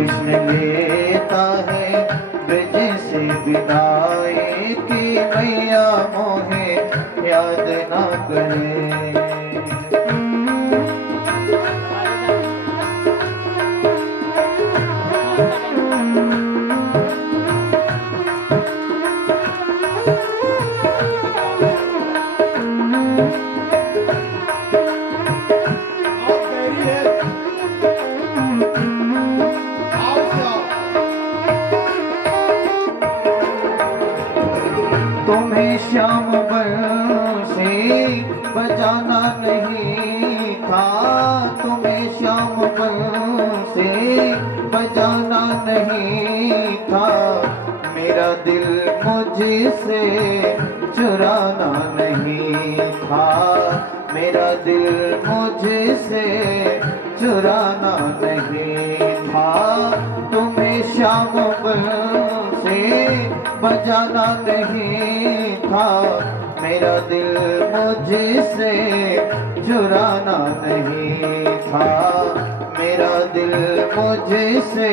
कृष्ण लेता है ब्रज से विदाई की मैया मोहे याद ना करे। तुम्हें श्याम बंसी बजाना नहीं था, तुम्हें श्याम बंसी बजाना नहीं था, मेरा दिल मुझसे चुराना नहीं था, मेरा दिल मुझसे चुराना नहीं था। तुम्हें श्याम बंसी बजाना नहीं था, मेरा दिल मुझसे चुराना नहीं था, मेरा दिल मुझसे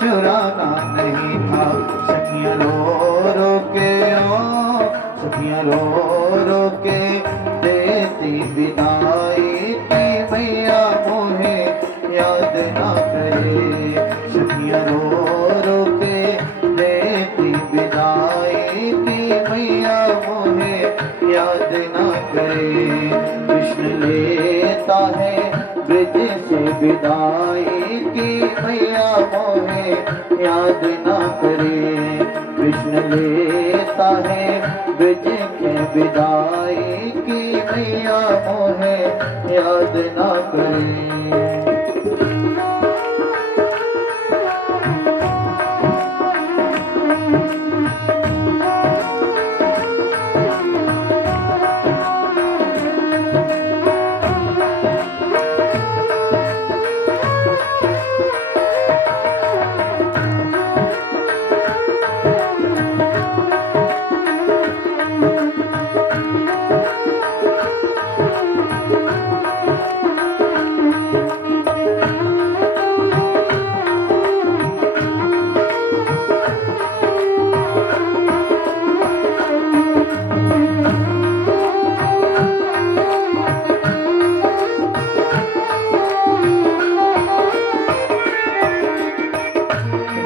चुराना नहीं था। सखियाँ रो रो के सखियाँ रो रो के देती विदाई की मैया मोहे याद ना करे। सखियाँ रो रो के देती विदाई की मैया मोहे याद ना करे। कृष्ण लेता है ब्रज से विदाई की मैया मोहे याद ना करे। कृष्ण लेता है ब्रज के विदाई की मैया मोहे याद ना करे।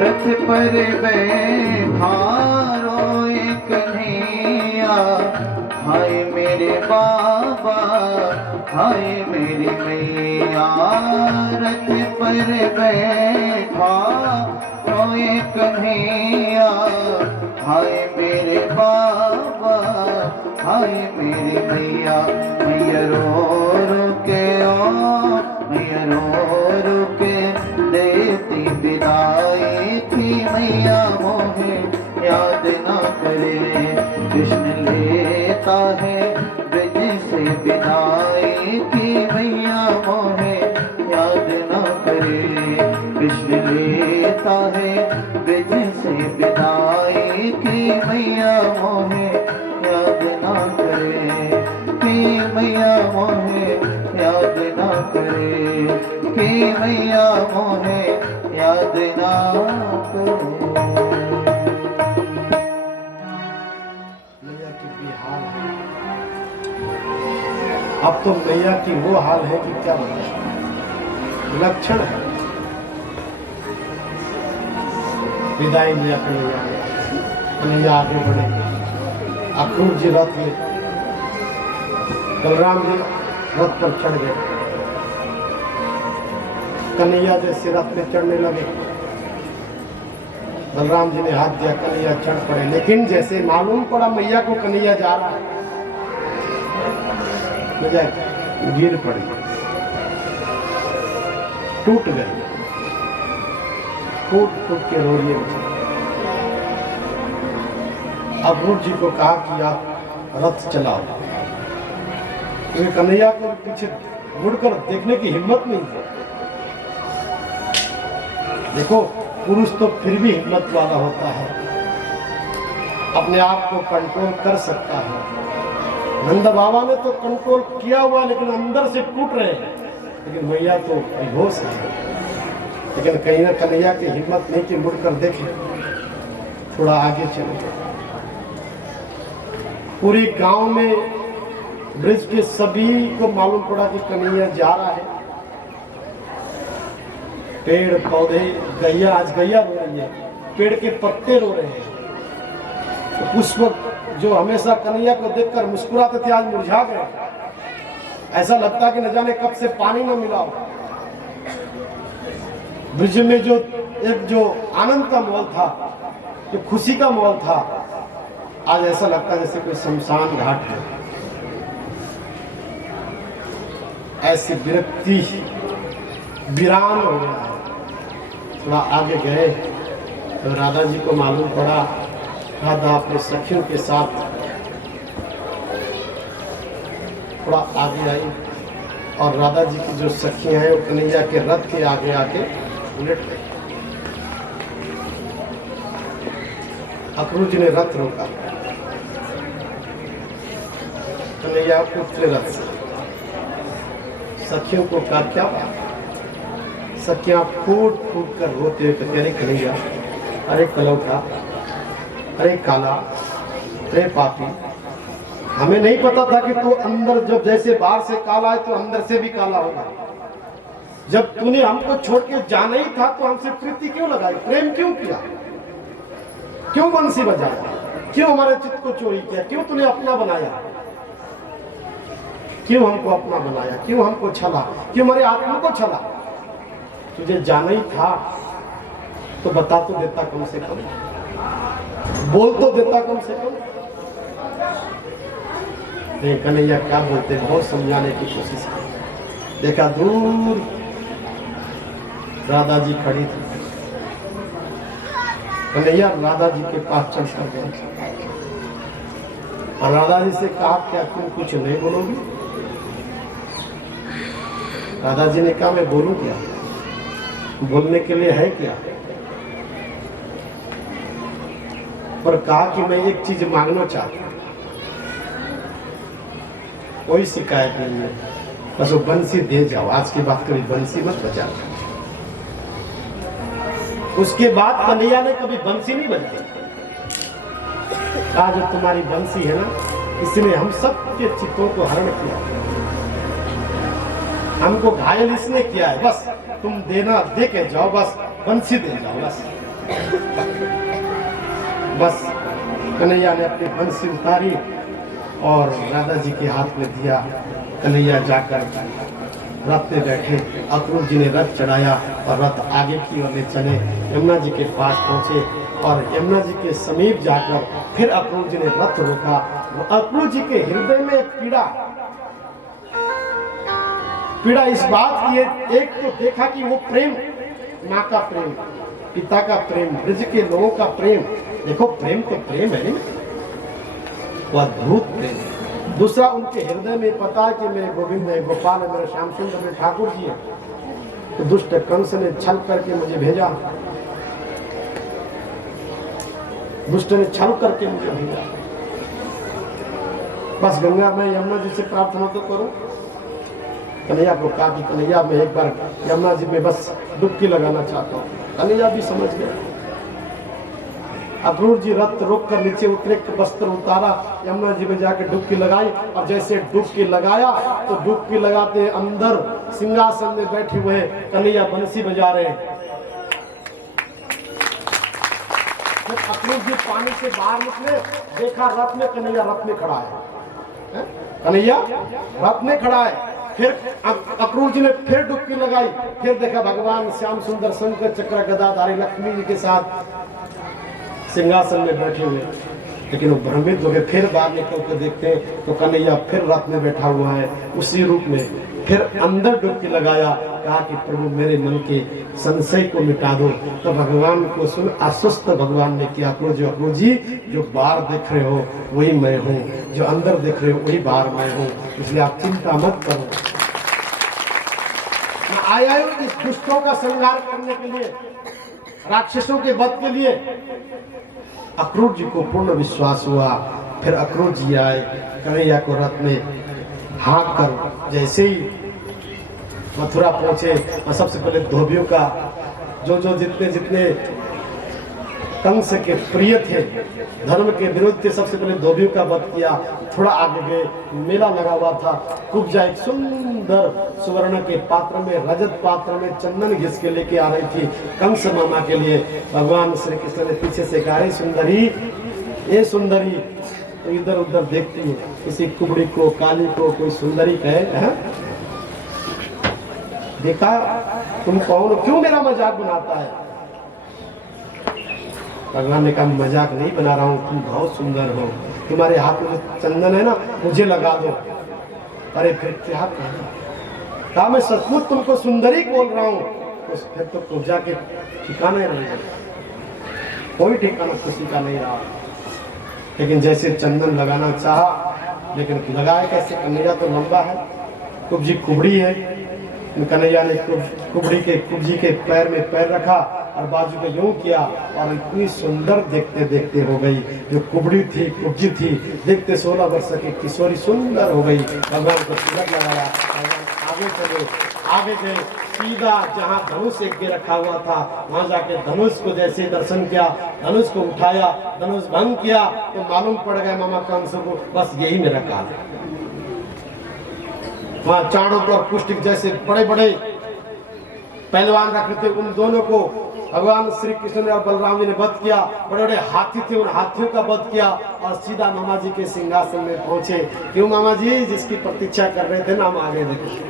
रथ पर बैठा रोए कन्हैया, हाय मेरे बाबा हाय मेरी मैया। रथ पर बैठा रोए कन्हैया, हाय मेरे बाबा हाय मेरी मैया। मैया रो रो के मैया रो रो के देती विदाई की मैया मोहे याद ना करे। कृष्ण लेता है ब्रज से विदाई की मैया मोहे याद ना करे। कृष्ण लेता है ब्रज से विदाई की मैया मोहे याद ना करे। कि मैया मोहे याद ना करे, कि मैया मोहे याद ना करे। मैया की भी हाल है, अब तो मैया की वो हाल है कि क्या बताएं, विलक्षण है। विदाई मैया कन्हैया आगे बढ़े। अक्रूर जी रथ में, बलराम जी रथ पर चढ़ गए। कन्हैया जैसे रथ में चढ़ने लगे, बलराम जी ने हाथ दिया, कन्हैया चढ़ पड़े। लेकिन जैसे मालूम पड़ा मैया को कन्हैया जा रहा है, बजाय गिर पड़ी, टूट गई, टूट टूट के रो रही है। अक्रूर जी को कहा कि आप रथ चलाओ, क्योंकि कन्हैया को पीछे मुड़कर देखने की हिम्मत नहीं है। देखो, पुरुष तो फिर भी हिम्मत वाला होता है, अपने आप को कंट्रोल कर सकता है। नंद बाबा ने तो कंट्रोल किया हुआ, लेकिन अंदर से टूट रहे हैं। लेकिन मैया तो बेहोश है, लेकिन कहीं ना कन्हैया की हिम्मत नहीं कि मुड़कर देखे, थोड़ा आगे चले। पूरी गांव में ब्रिज के सभी को मालूम पड़ा कि कन्हैया जा रहा है। पेड़ पौधे, गैया, आज गैया रो रही है, पेड़ के पत्ते रो रहे हैं। तो पुष्प जो हमेशा कन्हैया को देखकर मुस्कुराते थे, आज मुरझा गए। ऐसा लगता कि न जाने कब से पानी न मिला हो। ब्रिज में जो आनंद का माहौल था, जो खुशी का माहौल था, आज ऐसा लगता है जैसे कोई शमशान घाट है। ऐसी विरक्ति, वीरान हो गया है। थोड़ा आगे गए तो राधा जी को मालूम पड़ा, राधा अपने सखियों के साथ थोड़ा आगे आई और राधा जी की जो सखियां हैं वो कन्हैया के रथ के आगे आके उलट गई। अक्रूर जी ने रथ रोका, कन्हैया उतरे रथ से। सखियों को कहा क्या बात, सखियां फूट फूट कर रोते हुए कहते, अरे कन्हैया, अरे कलौटा, अरे काला, अरे पापी, हमें नहीं पता था कि तू अंदर जब जैसे बाहर से काला है तो अंदर से भी काला होगा। जब तूने हमको छोड़ के जाना ही था तो हमसे प्रीति क्यों लगाई, प्रेम क्यों किया, क्यों बंसी बजाया, क्यों हमारे चित्त को चोरी किया, क्यों तूने अपना बनाया, क्यों हमको अपना बनाया, क्यों हमको छला, क्यों हमारे आत्मा को छला। तुझे जाना ही था तो बता तो देता, कम से कम बोल तो देता, कम से कम। कन्हैया क्या बोलते, बहुत समझाने की कोशिश की। देखा दूर राधा जी खड़ी थी। कन्हैया राधा जी के पास चल कर गए और राधा जी से कहा, क्या तुम कुछ नहीं बोलोगी? राधा जी ने कहा, मैं बोलूं क्या, बोलने के लिए है क्या? पर कहा कि मैं एक चीज मांगना चाहता हूं, कोई शिकायत नहीं है, बस वो बंसी दे जाओ, आज की बात कभी बंसी मत बजा। उसके बाद कन्हैया ने कभी बंसी नहीं बजाई। आज जो तुम्हारी बंसी है ना, इसने हम सबके चित्तों को हरण किया, हमको घायल इसने किया है, बस तुम देना, दे के जाओ, बस बंसी दे जाओ, बस। कन्हैया ने अपनी बंसी उतारी और राधा जी के हाथ में दिया। कन्हैया जाकर रथ में बैठे, अक्रूर जी ने रथ चढ़ाया और रथ आगे की ओर ले चले। यमुना जी के पास पहुंचे और यमुना जी के समीप जाकर फिर अक्रूर जी ने रथ रोका। अक्रूर जी के हृदय में पीड़ा इस बात की है, एक तो देखा कि वो प्रेम, माँ का प्रेम, पिता का प्रेम, ब्रज के लोगों का प्रेम, देखो प्रेम तो प्रेम है, नहीं वो अद्भुत प्रेम है। दूसरा, उनके हृदय में पता है कि मेरे गोविंद है, गोपाल है, मेरे श्याम सुंदर, मेरे ठाकुर जी है। तो दुष्ट कंस ने छल करके मुझे भेजा, दुष्ट ने छल करके मुझे भेजा। बस गंगा मैं यमुना जी से प्रार्थना तो करूं। कन्हैया को कहा कि कन्हैया मैं एक बार यमुना जी में बस डुबकी लगाना चाहता हूँ। कन्हैया भी समझ गया। अक्रूर जी रथ रोक कर नीचे उतरे, वस्त्र उतारा, यमुना जी में जाकर डुबकी लगाई और जैसे डुबकी लगाया तो डुबकी लगाते अंदर सिंहासन में बैठे हुए कन्हैया बंसी बजा रहे हैं। जब अक्रूर जी पानी से बाहर निकले, देखा रथ में कन्हैया रथ में खड़ा है, कन्हैया रथ में खड़ा है। फिर अक्रूर जी ने फिर डुबकी लगाई, फिर देखा भगवान श्याम सुंदर शंकर चक्र गदाधारी लक्ष्मी जी के साथ सिंहासन में बैठे हुए। लेकिन वो भ्रमित हो गए। फिर बाहर निकल कर देखते हैं तो कन्हैया फिर रथ में बैठा हुआ है उसी रूप में। फिर अंदर डुबकी लगाया, कहा कि प्रभु मेरे मन के संशय को मिटा दो। तो भगवान को सुन आश्वस्त भगवान ने किया, अक्रूर जी जो बाहर देख रहे हो वही मैं हूँ, जो अंदर देख रहे हो वही बाहर मैं हूँ, इसलिए आप चिंता मत करो। मैं आया हूँ इस दुष्टों का संहार करने के लिए, राक्षसों के वध के लिए। अक्रूर जी को पूर्ण विश्वास हुआ। फिर अक्रूर जी आए, कन्हैया को रथ में हाँक कर जैसे ही मथुरा पहुंचे और सबसे पहले धोबियों का जो जो जितने जितने कंस के प्रिय थे, धर्म के विरुद्ध थे, सबसे पहले धोबियों का वध किया। थोड़ा आगे गए, मेला लगा हुआ था। कुब्जा एक सुंदर सुवर्ण के पात्र में, रजत पात्र में चंदन घिस के लेके आ रही थी कंस मामा के लिए। भगवान श्री कृष्ण ने पीछे से कहा, "रे सुंदरी, ये सुंदरी", तो इधर उधर देखती है, किसी कुबड़ी को, काली को कोई सुंदरी कहे, है? देखा तुम कौन हो, क्यों मेरा मजाक बनाता है? भगवान ने कहा, मजाक नहीं बना रहा हूँ, तुम बहुत सुंदर हो, तुम्हारे हाथ में जो चंदन है ना, मुझे लगा दो। अरे फिर क्या कहा, मैं सचमुच तुमको सुंदरी बोल रहा हूँ। उस फिर तो कुब्जा के ठिकाना ही नहीं, कोई ठिकाना किसी का नहीं रहा। लेकिन जैसे चंदन लगाना चाहा, लेकिन लगाए कैसे, कन्हैया तो लंबा है, कुब्जी कुबड़ी है। कन्हैया ने कुब्जी के पैर में पैर रखा और बाजू पे यूं किया, और इतनी सुंदर देखते देखते हो गई। जो कुबड़ी थी, कुब्जी थी, देखते 16 वर्ष की किशोरी सुंदर हो गई। भगवान को तिलक लगाया, आगे चले, आगे गए, सीधा जहाँ धनुष एक रखा हुआ था, वहां जाके धनुष को जैसे दर्शन किया, धनुष को उठाया, धनुष भंग किया, तो मालूम पड़ गया मामा कंस को, बस यही मेरा काल है। वहां चाणक्य और पुष्टिक जैसे बड़े बड़े पहलवान रखे थे, उन दोनों को भगवान श्री कृष्ण ने और बलराम जी ने वध किया। बड़े बड़े हाथी थे, उन हाथियों का वध किया और सीधा मामा जी के सिंहासन में पहुंचे। क्यों मामा जी, जिसकी प्रतीक्षा कर रहे थे ना, हम आगे देखे।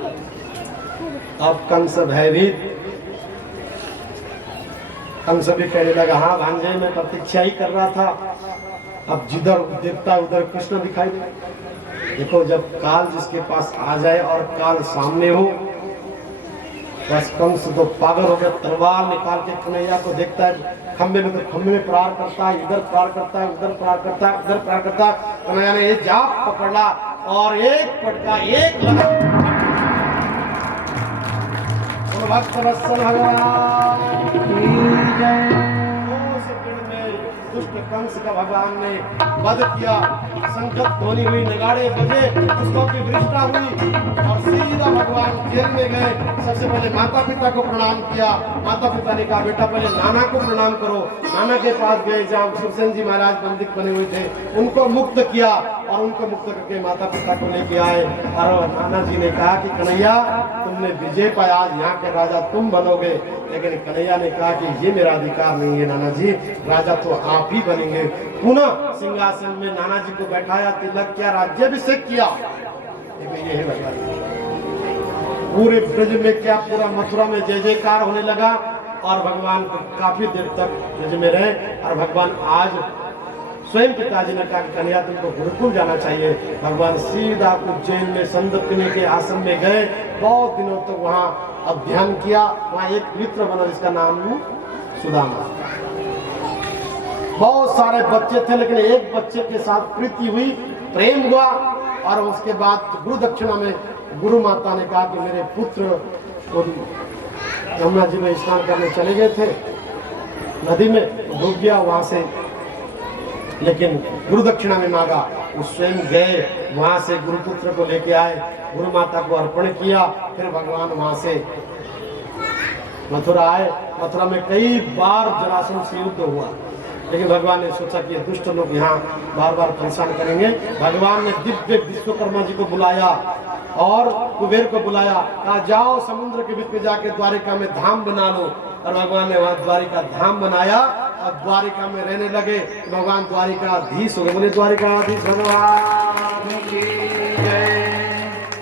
अब कंस भयभीत, कंस भी कहने लगा, हाँ भांजे, मैं प्रतीक्षा ही कर रहा था। अब जिधर देखता उधर कृष्ण दिखाई दे। देखो, जब काल जिसके पास आ जाए और काल सामने हो, बस कंस तो पागल हो गया। तलवार निकाल के कन्हैया को देखता है, खंबे में, तो खंबे में प्रहार करता है, इधर प्रहार करता है, उधर प्रहार करता है, उधर प्रहार करता है। कन्हैया ने ये जाप पकड़ा और एक पटका, एक लगा। भक्त वत्सल भगवान की जय। दुष्ट कंस का भगवान ने वध किया। संकट ध्वनि हुई, नगाड़े बजे, पुष्पों की वृष्टा हुई और सीधा भगवान जेल में गए। सबसे पहले माता पिता को प्रणाम किया। माता पिता ने कहा, बेटा पहले नाना को प्रणाम करो। नाना के पास गए, जहाँ सुरसेन जी महाराज बंदित बने हुए थे, उनको मुक्त किया और उनको मुक्त करके माता पिता को लेके आए। और नाना जी ने कहा कि कन्हैया, तुमने विजय पाया, आज यहाँ के राजा तुम बनोगे। लेकिन कन्हैया ने कहा कि ये मेरा अधिकार नहीं है नाना जी, राजा तो आप ही बनेंगे। पुनः सिंहासन में नाना जी को बैठाया, तिलक किया, राज्याभिषेक किया। ये है पूरे ब्रज में क्या, पूरा मथुरा में जय जयकार होने लगा और भगवान को काफी देर तक ब्रज में रहे। और भगवान आज स्वयं पिताजी ने कहा कि कन्हैया तुमको गुरुकुल जाना चाहिए। भगवान सीधा उज्जैन में संदीपनी के आश्रम में गए। बहुत दिनों तक वहाँ अध्ययन किया। वहाँ एक मित्र बना जिसका नाम सुदामा। बहुत सारे बच्चे थे, लेकिन एक बच्चे के साथ प्रीति हुई, प्रेम हुआ। और उसके बाद गुरु दक्षिणा में गुरु माता ने कहा कि मेरे पुत्र यमुना जी में स्नान करने चले गए थे, नदी में डूब गया वहां से। लेकिन गुरु दक्षिणा में मांगा, वो स्वयं गए, वहां से गुरुपुत्र को लेके आए, गुरु माता को अर्पण किया। फिर भगवान वहां से मथुरा आए। मथुरा में कई बार जरासंध से युद्ध हुआ, लेकिन भगवान ने सोचा कि ये दुष्ट लोग यहाँ बार बार परेशान करेंगे। भगवान ने दिव्य विश्वकर्मा जी को बुलाया और कुबेर को बुलाया, कहा जाओ समुद्र के बीच में जाके द्वारिका में धाम बना लो। और भगवान ने वहाँ द्वारिका धाम बनाया और द्वारिका में रहने लगे। भगवान द्वारिकाधीश हो गए। बोले द्वारिकाधीश भगवान की जय।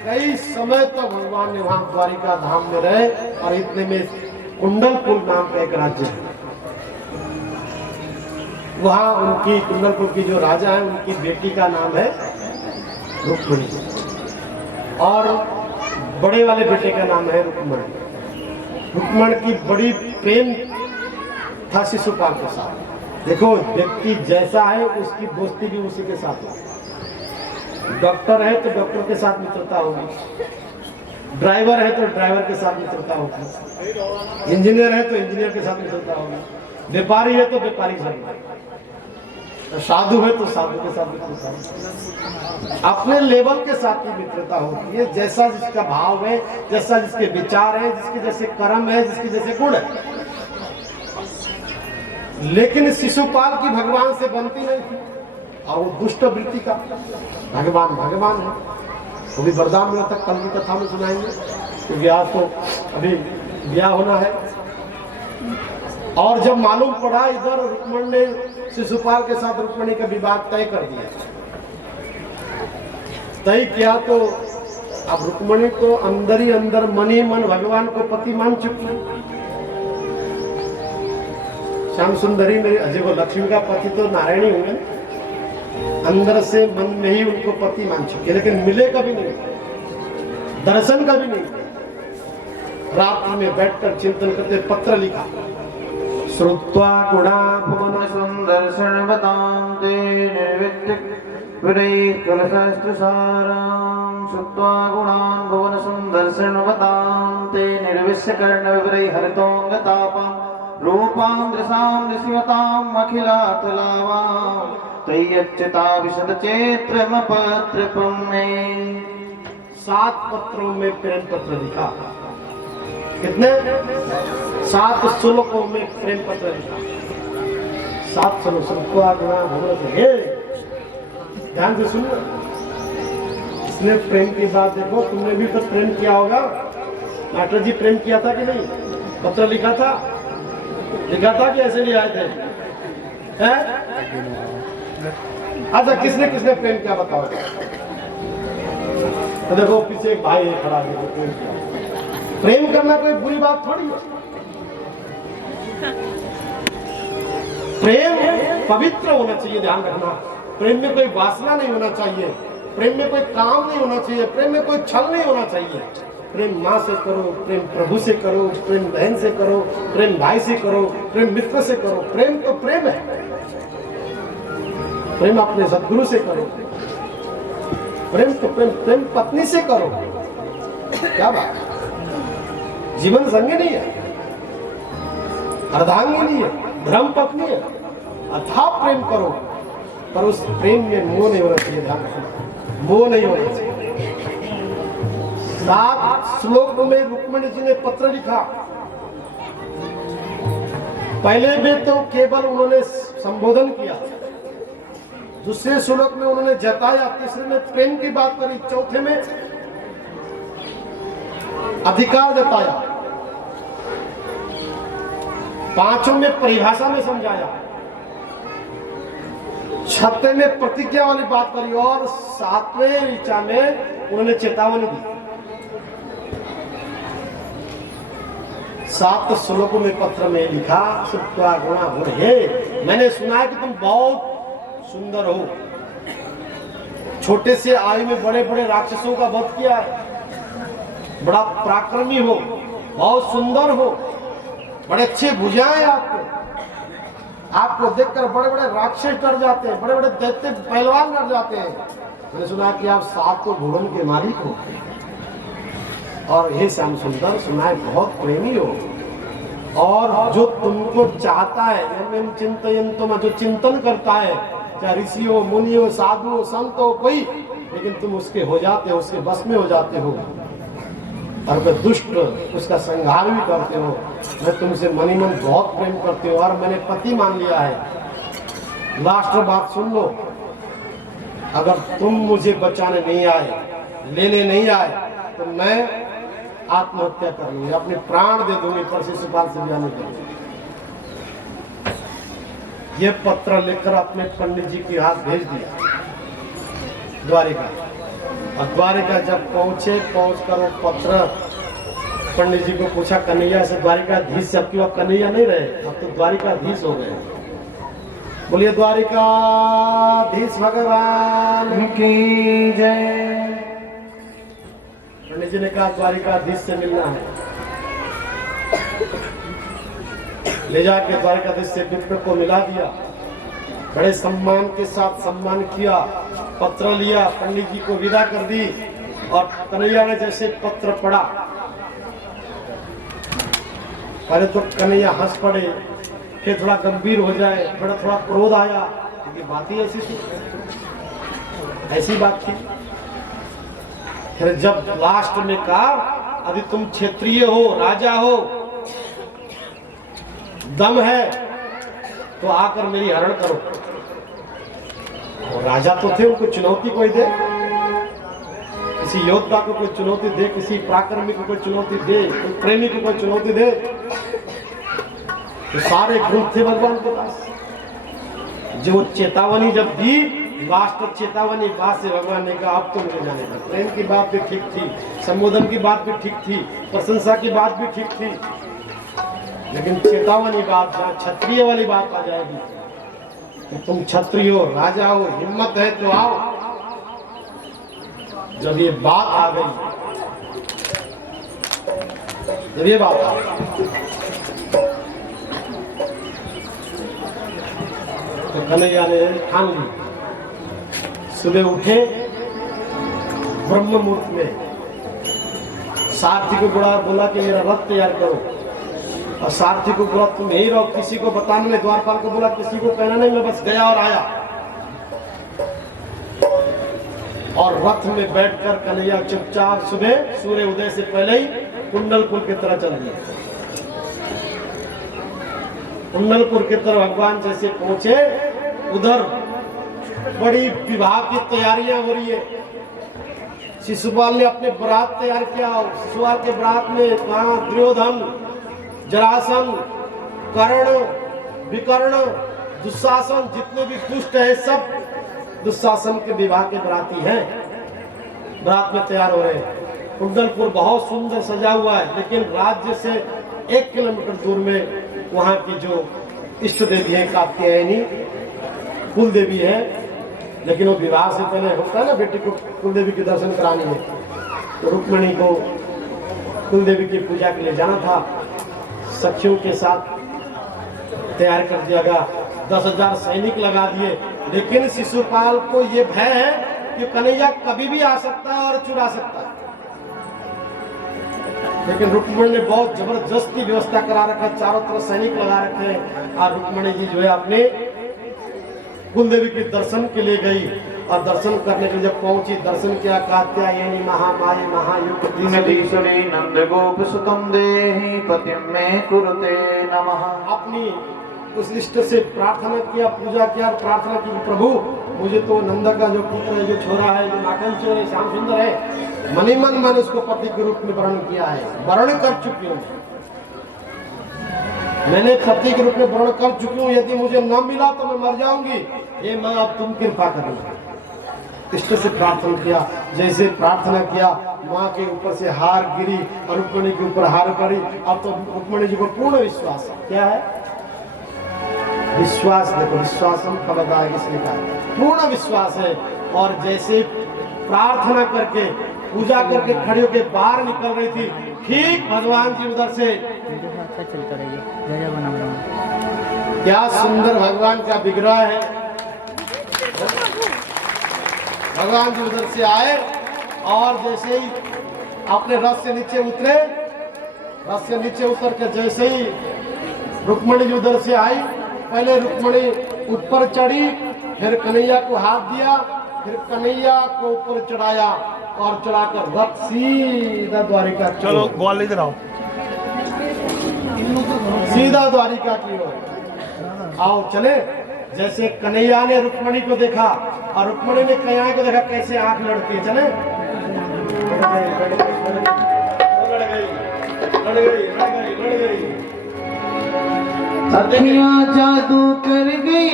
कई समय तक भगवान ने वहाँ द्वारिका धाम में रहे। और इतने में कुंडलपुर नाम का एक राज्य है, वहाँ उनकी कुंडलपुर की जो राजा है, उनकी बेटी का नाम है रुक्मणी और बड़े वाले बेटे का नाम है रुक्मण। रुक्मण की बड़ी प्रेम था शिशुपाल के साथ। देखो, व्यक्ति जैसा है उसकी दोस्ती भी उसी के साथ है। डॉक्टर है तो डॉक्टर के साथ मित्रता होगी, ड्राइवर है तो ड्राइवर के साथ मित्रता होगी, इंजीनियर है तो इंजीनियर के साथ मित्रता होगी, व्यापारी है तो व्यापारी के साथ, साधु है तो साधु के साथ मित्रता होगी। अपने लेवल के साथ ही मित्रता होती है। जैसा जिसका भाव है, जैसा जिसके विचार है, जिसके जैसे कर्म है, जिसके जैसे गुण है। लेकिन शिशुपाल की भगवान से बनती नहीं थी और वो दुष्ट वृत्ति का भगवान भगवान है। वो भी वरदान मिला था, कल की कथा में सुनाएंगे, क्योंकि आज तो अभी ब्याह होना है। और जब मालूम पड़ा इधर रुक्मणी ने शिशुपाल के साथ रुक्मणी का विवाह तय कर दिया, तय किया, तो अब रुक्मणी तो अंदर ही अंदर मन ही मन भगवान को पति मान चुकी है। श्याम सुंदरी मेरी अजय को लक्ष्मी का पति तो नारायण ही होंगे, अंदर से मन में ही उनको पति मान चुके, लेकिन मिले कभी नहीं, दर्शन कभी नहीं। रात में बैठकर चिंतन करते पत्र लिखा, श्रुत्वा गुणा भुवन सुंदर्शन बताते निर्वित्त विरैः कलशस्त्रसारां श्रुत्वा गुणान् भुवन सुंदर्शन बताते निर्विश्यकर्ण विवरैः हरितोऽङ्गतापां रूपां दृशां दृश्यताम् अखिलातलावां तय्यच्युता विशद चेत्रमपत्रपं मे। 7 पत्रों में प्रेम पत्र लिखा। कितने? 7 श्लोकों में प्रेम पत्र लिखा। 7 श्लोकों ध्यान से सुनो। इसने प्रेम की बात देखो, तुमने भी तो प्रेम किया होगा। मास्टर जी प्रेम किया था कि नहीं? पत्र लिखा था कि ऐसे नहीं आए थे? अच्छा, किसने किसने प्रेम किया बताओ। तो देखो पीछे एक भाई है खड़ा है, प्रेम किया। प्रेम करना कोई बुरी बात थोड़ी है। प्रेम पवित्र होना चाहिए, ध्यान रखना। प्रेम में कोई वासना नहीं होना चाहिए, प्रेम में कोई काम नहीं होना चाहिए, प्रेम में कोई छल नहीं होना चाहिए। प्रेम माँ से करो, प्रेम प्रभु से करो, प्रेम बहन से करो, प्रेम भाई से करो, प्रेम मित्र से करो। प्रेम तो प्रेम है। प्रेम अपने सद्गुरु से करो, प्रेम तो प्रेम पत्नी से करो। क्या बात, जीवन संगी नहीं है, अर्धांगिनी है, धर्म पत्नी है। अथाह प्रेम करो, पर उस प्रेम में मोह नहीं होना चाहिए। ध्यान रखना, मोह नहीं होना चाहिए। 7 श्लोक में रुक्मिणी जी ने पत्र लिखा। पहले में तो केवल उन्होंने संबोधन किया, दूसरे श्लोक में उन्होंने जताया, तीसरे में प्रेम की बात करी, चौथे में अधिकार जताया, 5 में परिभाषा में समझाया, 6वें में प्रतिज्ञा वाली बात करी और 7वें ऋचा में उन्होंने चेतावनी दी। 7 श्लोकों में पत्र में लिखा, श्रुत्वा गुणा भुवन, हे मैंने सुना है कि तुम बहुत सुंदर हो, छोटे से आयु में बड़े बड़े राक्षसों का वध किया है, बड़ा पराक्रमी हो, बहुत सुंदर हो, बड़े अच्छे भुजाएं आपको देखकर बड़े बड़े राक्षस डर जाते हैं, बड़े बड़े दैत्य पहलवान डर जाते हैं। मैंने सुना कि आप 7 भुवन के मालिक हो, और हे श्याम सुंदर सुना है बहुत प्रेमी हो, और जो तुमको चाहता है, चिंतयन्तम, जो चिंतन करता है, चाहे ऋषि हो, मुनि हो, साधु हो, संत हो कोई, लेकिन तुम उसके हो जाते हो, उसके बस में हो जाते हो, और वह दुष्ट उसका संहार भी करते हो। मैं तुमसे मनी मन बहुत प्रेम करती हूँ और मैंने पति मान लिया है। लास्ट बात सुन लो, अगर तुम मुझे बचाने नहीं आए, लेने नहीं आए, तो मैं आत्महत्या कर लूंगी, अपने प्राण दे दूंगी, पर शिशुपाल से ब्याह नहीं करूंगी। ये पत्र लेकर अपने पंडित जी के हाथ भेज दिया द्वारिका। और द्वारिका जब पहुंचे, पहुंचकर वो पत्र पंडित जी को पूछा, कन्हैया से द्वारिकाधीश से, अब क्यों कन्हैया नहीं रहे, अब तो द्वारिकाधीश हो गए। बोलिए द्वारिकाधीश भगवान की जय। पंडित जी ने कहा द्वारिकाधीश से मिलना है। ले जाके द्वारिकाधीश से मित्र को मिला दिया, बड़े सम्मान के साथ सम्मान किया, पत्र लिया, पंडित जी को विदा कर दी। और कन्हैया ने जैसे पत्र पढ़ा, पहले तो कन्हैया हंस पड़े, फिर थोड़ा गंभीर हो जाए, थोड़ा क्रोध आया, क्योंकि बात ही ऐसी थी, ऐसी बात थी। फिर जब लास्ट में कहा, अभी तुम क्षत्रिय हो, राजा हो, दम है, तो आकर मेरी हरण करो। और राजा तो थे, उनको चुनौती कोई दे, किसी योद्धा को कोई चुनौती दे, किसी पराक्रमी को कोई चुनौती दे, कोई प्रेमी को कोई चुनौती दे। तो सारे गुण थे भगवान के पास। जो चेतावनी जब दी, वास्तव चेतावनी बात से भगवान ने कहा अब तो मुझे जाने का। प्रेम की बात भी ठीक थी, संबोधन की बात भी ठीक थी, प्रशंसा की बात भी ठीक थी, लेकिन चेतावनी बात, जहाँ क्षत्रिय वाली बात आ जाएगी कि तुम क्षत्रिय हो, राजा हो, हिम्मत है तो आओ। जब ये बात आ गई, जब ये बात आ गई तो कन्हैया ने ठान ली। सुबह उठे ब्रह्म मुहूर्त में, सारथी को बोला कि मेरा रथ तैयार करो। और सारथी को बोला तुम यही रहो, किसी को बताना नहीं। द्वारपाल को बोला किसी को कहना नहीं, मैं बस गया और आया। और रथ में बैठकर कन्हैया चुपचाप सुबह सूर्य उदय से पहले ही कुंडलपुर की तरह चल गया। कुंडलपुर की तरफ भगवान जैसे पहुंचे, उधर बड़ी विवाह की तैयारियां हो रही है। शिशुपाल ने अपने बारात तैयार किया। शिशुपाल के बारात में वहां दुर्योधन, जरासंध, कर्ण, विकर्ण, दुशासन, जितने भी दुष्ट है सब दुशासन के विवाह के बराती हैं। बारात में तैयार हो रहे हैं। कुंडलपुर बहुत सुंदर सजा हुआ है, लेकिन राज्य से 1 किलोमीटर दूर में वहां की जो इष्ट देवी है कात्यायनी, कुल देवी है। लेकिन वो विवाह से पहले होता है ना, बेटी को कुल देवी के दर्शन कराने में, तो रुक्मिणी को कुल देवी की पूजा के लिए जाना था। सखियों के साथ तैयार कर दिया गया, 10,000 सैनिक लगा दिए। लेकिन शिशुपाल को ये भय है कि कन्हैया कभी भी आ सकता है और चुरा सकता है। लेकिन रुक्मिणी ने बहुत जबरदस्ती व्यवस्था करा रखा, चारों तरफ सैनिक लगा रखे हैं। और रुक्मिणी जी जो है अपने कुल देवी के दर्शन के लिए गई। और दर्शन करने के लिए जब पहुंची, दर्शन किया, कात्यायनी महामाये महायुक्तिश्वरी नंद गोप सुतम देहि पतिम में कुरुते नमः। अपनी उस इष्ट से प्रार्थना किया, पूजा किया, प्रार्थना की प्रभु मुझे तो नंदा का जो पुत्र है, जो छोरा है, जो नाकन चोर है, श्याम सुंदर है, मनी मन मैंने उसको पति के रूप में वर्ण किया है, वर्ण कर चुकी हूँ, मैंने पति के रूप में वर्ण कर चुकी हूँ। यदि मुझे न मिला तो मैं मर जाऊंगी। ये माँ अब तुम कृपा करना। इष्ट से प्रार्थना किया। जैसे प्रार्थना किया, माँ के ऊपर से हार गिरी और रुक्मिणी के ऊपर हार पड़ी। अब तो रुक्मिणी जी को पूर्ण विश्वास क्या है, विश्वास। देखो विश्वासम फलदायक इसलिए कहा, पूर्ण विश्वास है। और जैसे प्रार्थना करके पूजा करके खड़ी होकर बाहर निकल रही थी, ठीक भगवान जी उधर से, क्या सुंदर भगवान का विग्रह है। भगवान जी उधर से आए और जैसे ही अपने रथ से नीचे उतरे, रथ से नीचे उतर के जैसे ही रुक्मिणी जी उधर से आई, पहले रुक्मिणी ऊपर चढ़ी, फिर कन्हैया को हाथ दिया, फिर कन्हैया को ऊपर चढ़ाया और चढ़ाकर रथ सीधा द्वारिका। चलो ग्वाल इधर आओ, सीधा द्वारिका की ओर आओ चले। जैसे कन्हैया ने रुक्मिणी को देखा और रुक्मिणी ने कन्हैया को देखा, कैसे आंख लड़ती है। चले लड़ गई। अखियां जादू कर गई,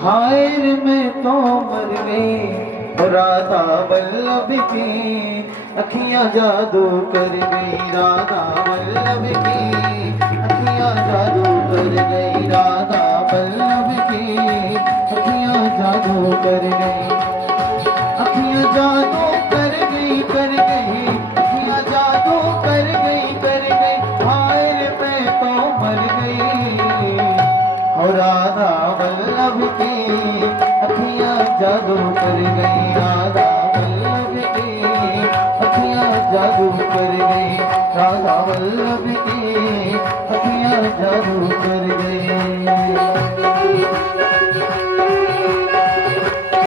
हाय रे मैं तो मर गई। राधा वल्लभ की अखियां जादू कर गई, राधा